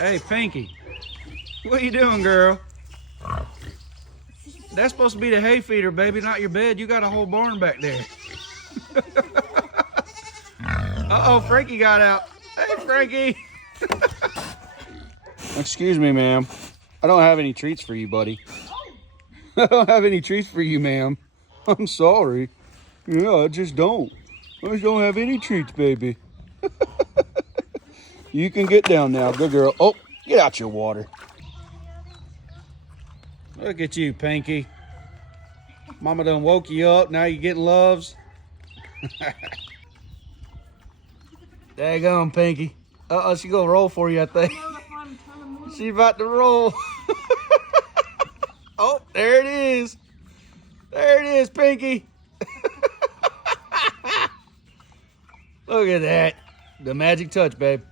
Hey, Pinky. What you doing, girl? That's supposed to be the hay feeder, baby, not your bed. You got a whole barn back there. Uh-oh, Frankie got out. Hey, Frankie. Excuse me, ma'am. I don't have any treats for you, buddy. I don't have any treats for you, ma'am. I'm sorry. Yeah, I just don't. I just don't have any treats, baby. You can get down now. Good girl. Oh, get out your water. Look at you, Pinky. Mama done woke you up. Now you getting loves. Daggone, Pinky. Uh-oh, she gonna roll for you, I think. She about to roll. Oh, there it is. There it is, Pinky. Look at that. The magic touch, babe.